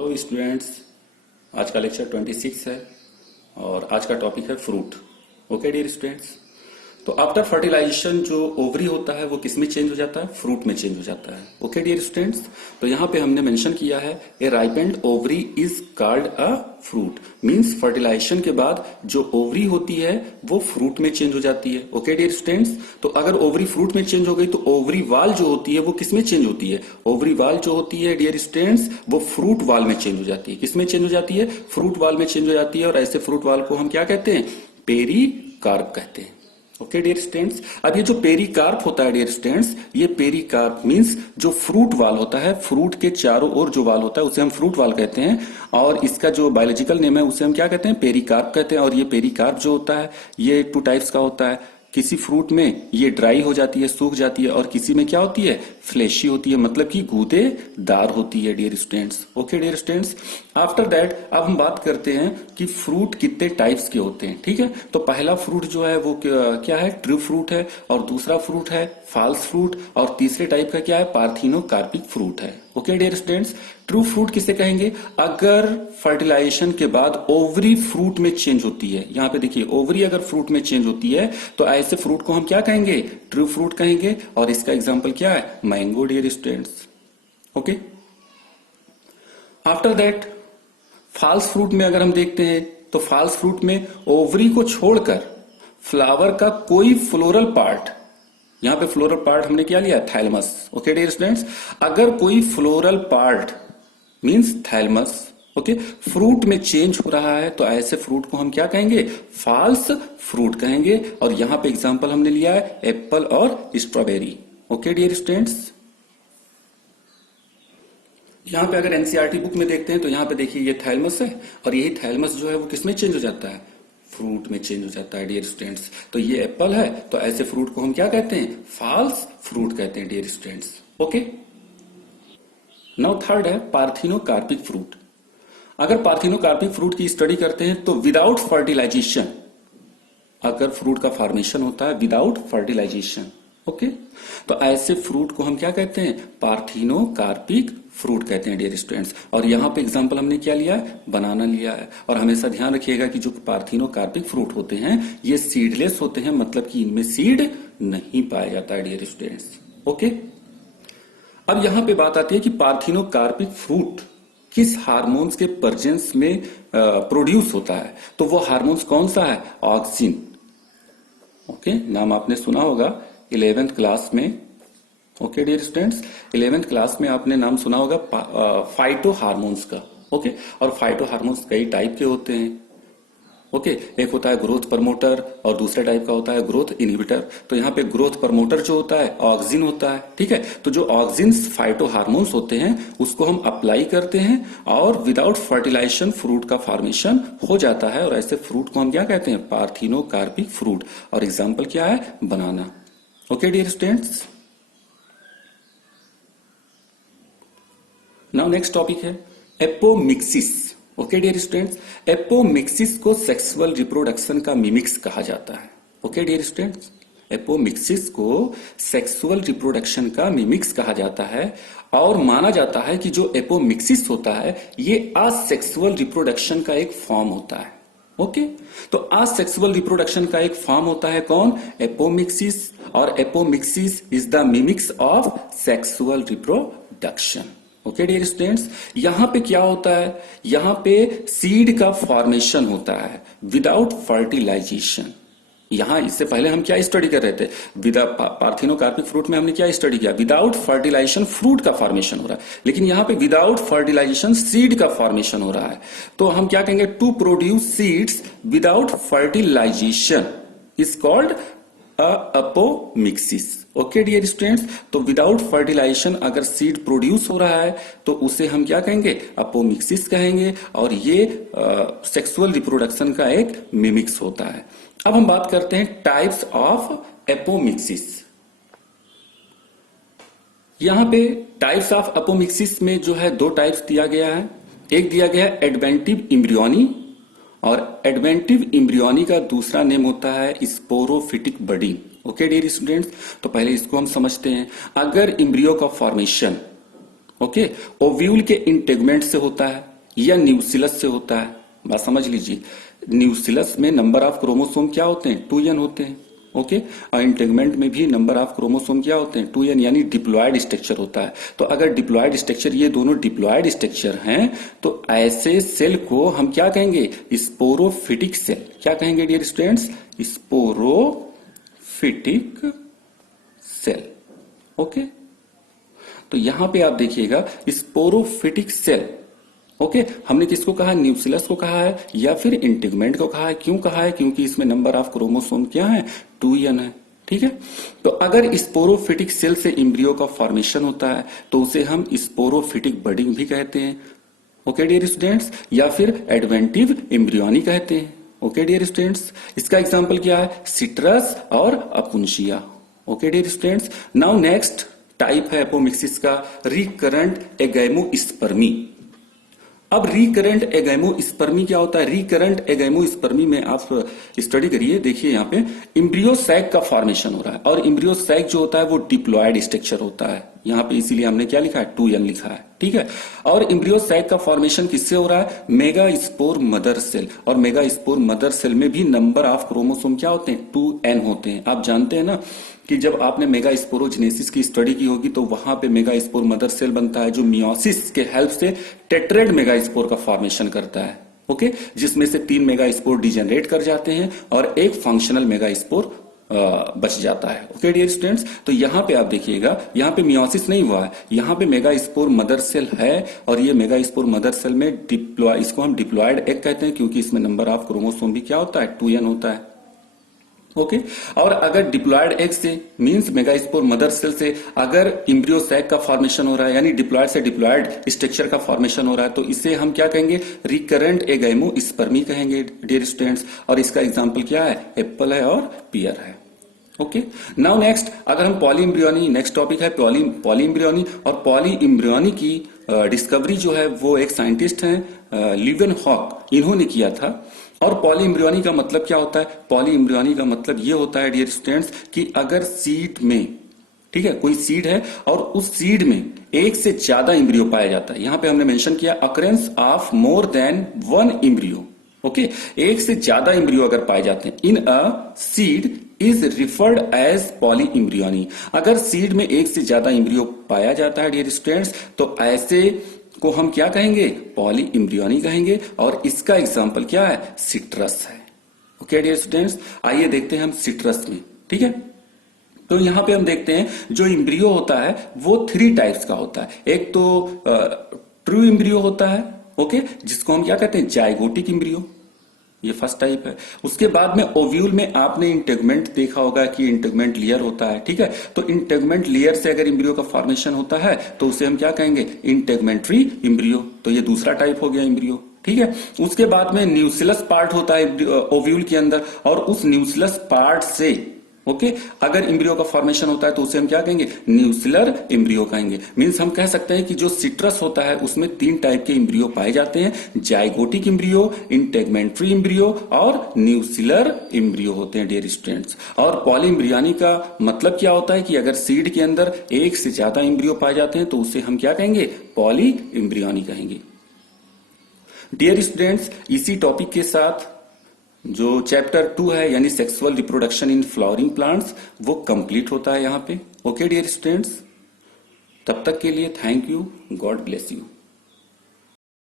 Hello students. आज का lecture 26 है और आज का टॉपिक है फ्रूट। ओके डियर स्टूडेंट्स, तो आफ्टर फर्टिलाइजेशन जो ओवरी होता है वो किस में चेंज हो जाता है? फ्रूट में चेंज हो जाता है। ओके डियर स्टूडेंट्स, तो यहाँ पे हमने मेंशन किया है a ripened ovary is called a fruit. Means fertilisation के बाद जो ओवरी होती है वो फ्रूट में चेंज हो जाती है। ओके डियर स्टूडेंट्स, तो अगर ओवरी फ्रूट में चेंज हो गई तो ओवरी वाल जो होती है वो किस में चेंज होती है? ओवरी वाल जो होती है डियर स्टूडेंट्स वो फ्रूट वाल में चेंज हो जाती है। किस में चेंज हो जाती है? फ्रूट वाल में चेंज हो जाती है। और ऐसे फ्रूट वाल को हम क्या कहते हैं? पेरीकार्प कहते हैं। ओके डियर स्टूडेंट्स, अब ये जो पेरीकार्प होता है डियर स्टूडेंट्स, ये पेरीकार्प मींस जो फ्रूट वाल होता है, फ्रूट के चारों ओर जो वाल होता है उसे हम फ्रूट वाल कहते हैं। और इसका जो बायोलॉजिकल नेम है उसे हम क्या कहते हैं? पेरीकार्प कहते हैं। और ये पेरीकार्प जो होता है ये टू टाइप्स का होता है। किसी फ्रूट में ये ड्राई हो जाती है, सूख जाती है, और किसी में क्या होती है? फ्लैशी होती है, मतलब कि गूदेदार होती है dear students. Okay dear students, after that अब हम बात करते हैं कि फ्रूट कितने टाइप्स के होते हैं। ठीक है, तो पहला फ्रूट जो है वो क्या है? ट्रू फ्रूट है। और दूसरा फ्रूट है फॉल्स फ्रूट। और तीसरे टाइप का क्या है? पार्थिनोकार्पिक फ्रूट है। Okay dear students, true fruit किसे कहेंगे? अगर फर्टिलाइजेशन के बाद ओवरी फ्रूट में चेंज होती है। यहां पे देखिए, ओवरी अगर फ्रूट में चेंज होती है तो ऐसे फ्रूट को हम क्या कहेंगे? ट्रू फ्रूट कहेंगे। और इसका एग्जांपल क्या है? Mango dear students. Okay, after that false fruit में अगर हम देखते हैं तो फॉल्स फ्रूट में ओवरी को छोड़कर फ्लावर का कोई फ्लोरल पार्ट, यहां पे फ्लोरल पार्ट हमने क्या लिया? थैलमस। ओके डियर स्टूडेंट्स, अगर कोई floral part means thalamus okay fruit में चेंज हो रहा है तो ऐसे फ्रूट को हम क्या कहेंगे? फॉल्स फ्रूट कहेंगे। और यहां पे एग्जांपल हमने लिया है एप्पल और स्ट्रॉबेरी। ओके डियर स्टूडेंट्स, यहां पे अगर एनसीईआरटी बुक में देखते हैं तो यहां पे देखिए ये थैलमस है, और यही थैलमस जो है वो किसमें चेंज हो जाता है? फ्रूट में चेंज हो जाता है डियर स्टूडेंट्स। तो ये एप्पल है, तो ऐसे फ्रूट को हम क्या कहते हैं? फॉल्स फ्रूट कहते हैं dear students. Okay, now third है पार्थिनोकार्पिक फ्रूट। अगर पार्थिनोकार्पिक फ्रूट की स्टडी करते हैं तो विदाउट फर्टिलाइजेशन अगर फ्रूट का फॉर्मेशन होता है विदाउट फर्टिलाइजेशन, ओके, तो ऐसे फ्रूट को हम क्या कहते हैं? पार्थिनोकार्पिक फ्रूट कहते हैं डियर स्टूडेंट्स। और यहां पे एग्जांपल हमने क्या लिया है? बनाना लिया है। और हमेशा ध्यान रखिएगा कि जो पार्थिनोकार्पिक फ्रूट होते हैं ये सीडलेस होते हैं, मतलब कि इनमें सीड नहीं पाया जाता है डियर स्टूडेंट्स। ओके, अब यहां पे बात आती है कि पार्थिनोकार्पिक फ्रूट किस हार्मोन्स के प्रेजेंस में प्रोड्यूस होता है। तो वो हार्मोन्स कौन सा है? ऑक्सिन। ओके, नाम आपने सुना होगा 11th क्लास में। Okay dear students, 11th class में आपने नाम सुना होगा फाइटो हार्मोन्स का। ओके, और फाइटो हार्मोन्स कई टाइप के होते हैं। ओके, एक होता है ग्रोथ प्रमोटर और दूसरे टाइप का होता है ग्रोथ इनहिबिटर। तो यहाँ पे ग्रोथ प्रमोटर जो होता है ऑक्सिन होता है। ठीक है, तो जो ऑक्सिन फाइटो हार्मोन्स होते हैं उसको हम अप्लाई करते हैं और विदाउट फर्टिलाइजेशन फ्रूट का फॉर्मेशन हो जाता है। और ऐसे फ्रूट को हम क्या कहते हैं? Parthenocarpic fruit. और एग्जाम्पल क्या है? Banana. Okay dear students, now next topic है apomixis. Okay dear students, apomixis को सेक्सुअल रिप्रोडक्शन का मिमिक्स कहा जाता है। ओके डियर स्टूडेंट्स, एपोमिक्सिस को सेक्सुअल रिप्रोडक्शन का मिमिक्स कहा जाता है। और माना जाता है कि जो एपोमिक्सिस होता है ये असेक्सुअल रिप्रोडक्शन का एक फॉर्म होता है। ओके, तो असेक्सुअल रिप्रोडक्शन का एक फॉर्म होता है कौन? एपोमिक्सिस। और apomixis is the mimics of sexual reproduction. Okay dear students, यहां पे क्या होता है? यहां पे सीड का फॉर्मेशन होता है विदाउट फर्टिलाइजेशन। यहां इससे पहले हम क्या स्टडी कर रहे थे? पार्थिनोकार्पिक फ्रूट में हमने क्या स्टडी किया? विदाउट फर्टिलाइजेशन फ्रूट का फॉर्मेशन हो रहा है, लेकिन यहां पे विदाउट फर्टिलाइजेशन सीड का फॉर्मेशन हो रहा है। तो हम क्या कहेंगे? To produce seeds without fertilization is called apomixis. Okay dear students, तो विदाउट फर्टिलाइजेशन अगर सीड प्रोड्यूस हो रहा है तो उसे हम क्या कहेंगे? अपोमिक्सिस कहेंगे। और ये सेक्सुअल रिप्रोडक्शन का एक मिमिक्स होता है। अब हम बात करते हैं टाइप्स ऑफ एपोमिक्सिस। यहां पे टाइप्स ऑफ एपोमिक्सिस में जो है दो टाइप्स दिया गया है। एक दिया गया है एडवेंटिव इम्ब्रियोनी, और एडवेंटिव इम्ब्रियोनी का दूसरा नेम होता है sporophytic budding. Okay dear students, तो पहले इसको हम समझते हैं। अगर इम्ब्रियो का फॉर्मेशन ओके, ओव्यूल के इंटेगमेंट से होता है या न्यूसिलस से होता है? बात समझ लीजिए, न्यूसिलस में नंबर ऑफ क्रोमोसोम क्या होते हैं? 2n होते हैं। ओके, और इंटेगमेंट में भी नंबर ऑफ क्रोमोसोम क्या होते हैं? 2n, यानी डिप्लॉयड स्ट्रक्चर होता है। तो अगर डिप्लॉयड स्ट्रक्चर, ये दोनों डिप्लॉयड स्ट्रक्चर हैं, तो ऐसे सेल को हम क्या कहेंगे? Sporophytic cell. क्या कहेंगे dear students? Sporophytic cell. Okay, तो यहां पे आप देखिएगा स्पोरोफिटिक सेल। ओके, हमने किसको कहा? न्यूसिलस को कहा है या फिर इंटेगमेंट को कहा है? क्यों कहा है? क्योंकि इसमें नंबर ऑफ क्रोमोसोम क्या है? 2n है। ठीक है, तो अगर स्पोरोफिटिक सेल से एम्ब्रियो का फॉर्मेशन होता है तो उसे हम स्पोरोफिटिक बडिंग भी कहते हैं। ओके डियर स्टूडेंट्स, या फिर एडवेंटिव एम्ब्रियोनी कहते हैं। ओके डियर स्टूडेंट्स, इसका एग्जांपल क्या है? सिट्रस और Opuntia. Okay dear students, now next type है एपोमिक्सिस का रिकरेंट एगैमोस्पर्मी। अब रिकरेंट एगैमोस्पर्मी क्या होता है? रिकरेंट एगैमोस्पर्मी में आप स्टडी करिए, देखिए यहां पे इम्ब्रियो सैक का फॉर्मेशन हो रहा है, और इम्ब्रियो सैक जो होता है वो डिप्लॉयड स्ट्रक्चर होता है। यहां पे इसीलिए हमने क्या लिखा है? 2n लिखा है। ठीक है, और इम्ब्रियो सैक का फॉर्मेशन किससे हो रहा है? मेगा स्पोर मदर सेल, और मेगा स्पोर मदर सेल में भी नंबर ऑफ क्रोमोसोम क्या होते हैं? 2n होते हैं। आप जानते हैं ना कि जब आपने मेगा स्पोरोजेनेसिस की स्टडी की होगी तो वहां पे मेगा स्पोर मदर सेल बनता है जो मियोसिस के हेल्प से टेट्रेड मेगा स्पोर का फॉर्मेशन करता है। ओके, जिसमें से 3 मेगा स्पोर डिजेनरेट कर जाते हैं और एक फंक्शनल मेगा स्पोर बच जाता है। ओके डियर स्टूडेंट्स, तो यहां पे आप देखिएगा, यहां पे मियोसिस नहीं हुआ है, यहां पे मेगा स्पोर मदर सेल है, और ये मेगा स्पोर मदर सेल में इसको हम डिप्लॉयड एग कहते हैं, क्योंकि इसमें नंबर ऑफ क्रोमोसोम भी क्या होता है? 2n होता है। ओके, और अगर डिप्लॉयड एग से means mega spore mother cell से अगर इम्ब्रियो सैक का फॉर्मेशन हो रहा है, यानी डिप्लॉयड से डिप्लॉयड स्ट्रक्चर का फॉर्मेशन हो रहा है, तो इसे हम क्या कहेंगे? रिकरेंट एगैमोस्पर्मी कहेंगे डियर स्टूडेंट्स। और इसका एग्जांपल क्या है? एप्पल है और पियर है। ओके, नाउ नेक्स्ट अगर हम पॉलीइम्ब्रियोनी, नेक्स्ट टॉपिक है पॉलीइम्ब्रियोनी, और पॉलीइम्ब्रियोनी की डिस्कवरी जो है वो एक साइंटिस्ट हैं लीवेनहॉक, इन्होंने किया था। और पॉलीइम्ब्रियोनी का मतलब क्या होता है? पॉलीइम्ब्रियोनी का मतलब ये होता है डियर स्टूडेंट्स कि अगर सीड में, ठीक है, कोई सीड है और उस सीड में एक से ज्यादा इम्ब्रियो पाया जाता है। यहां पे हमने मेंशन किया occurrence of more than 1 embryo. Okay, एक से ज्यादा इम्ब्रियो अगर पाए जाते हैं in a seed is referred as polyembryony. अगर सीड में एक से ज्यादा इम्ब्रियो पाया जाता है डियर स्टूडेंट्स, तो ऐसे को हम क्या कहेंगे? पॉलीइम्ब्रियोनी कहेंगे। और इसका एग्जांपल क्या है? सिट्रस है। ओके डियर स्टूडेंट्स, आइए देखते हैं हम सिट्रस में। ठीक है, तो यहां पे हम देखते हैं जो इम्ब्रियो होता है वो 3 टाइप्स का होता है। एक तो ट्रू इम्ब्रियो होता है, ओके, जिसको हम क्या कहते हैं? जाइगोटिक इम्ब्रियो, ये फर्स्ट टाइप है। उसके बाद में ओव्यूल में आपने इंटेगमेंट देखा होगा कि इंटेगमेंट लेयर होता है। ठीक है, तो इंटेगमेंट लेयर से अगर इम्ब्रियो का फॉर्मेशन होता है तो उसे हम क्या कहेंगे? इंटेगमेंट्री इम्ब्रियो। तो ये दूसरा टाइप हो गया इम्ब्रियो। ठीक है, उसके बाद में न्यूसिलस पार्ट होता है ओव्यूल के अंदर, और उस न्यूसिलस पार्ट से ओके अगर इम्ब्रियो का फॉर्मेशन होता है तो उसे हम क्या कहेंगे? न्यूसिलर इम्ब्रियो कहेंगे। मींस हम कह सकते हैं कि जो सिट्रस होता है उसमें 3 टाइप के इम्ब्रियो पाए जाते हैं, जाइगोटिक इम्ब्रियो, इंटेगमेंट्री इम्ब्रियो और न्यूसिलर इम्ब्रियो होते हैं डियर स्टूडेंट्स। और पॉलीइम्ब्रियोनी का मतलब क्या होता है कि अगर सीड के अंदर एक से ज्यादा इम्ब्रियो पाए जाते हैं तो उसे हम क्या कहेंगे? पॉलीइम्ब्रियोनी कहेंगे। डियर स्टूडेंट्स, इसी टॉपिक के साथ जो चैप्टर 2 है यानी sexual reproduction in flowering plants वो कंप्लीट होता है यहां पे। ओके डियर स्टूडेंट्स, तब तक के लिए thank you, God bless you.